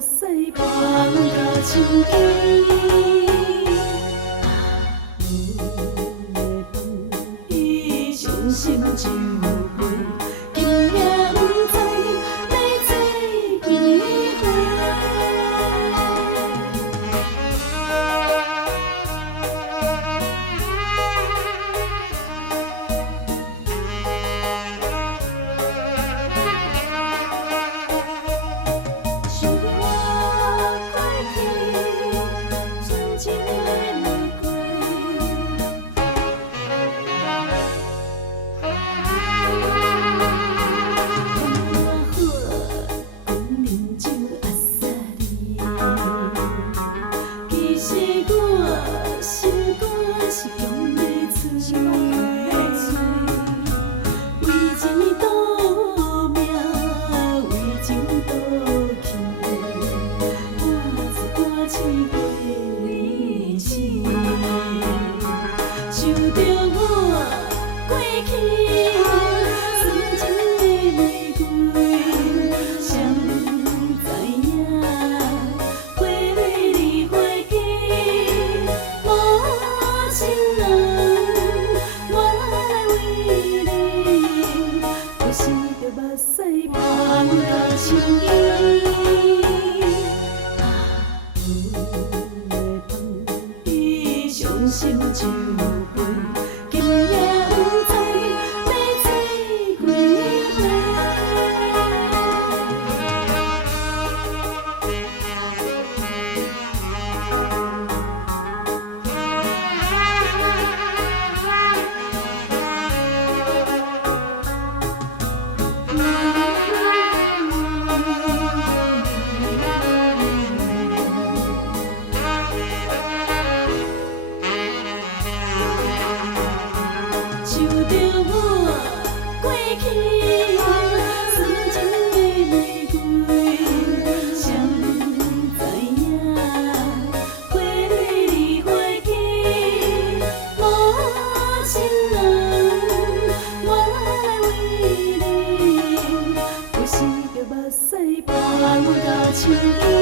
西放到手机。伊伤心就飞，今夜不知要坐几回。想我过去，纯情的玫瑰。想着我过去，纯情的玫瑰，谁知影花蕊离花期，无情人，我来为你，可是着目屎放到手机。伤心就飞，今夜不知要坐几回。想着我过去，纯情的玫瑰，谁知影花蕊离花期，无情人，我来为你，可是着目屎放到手机。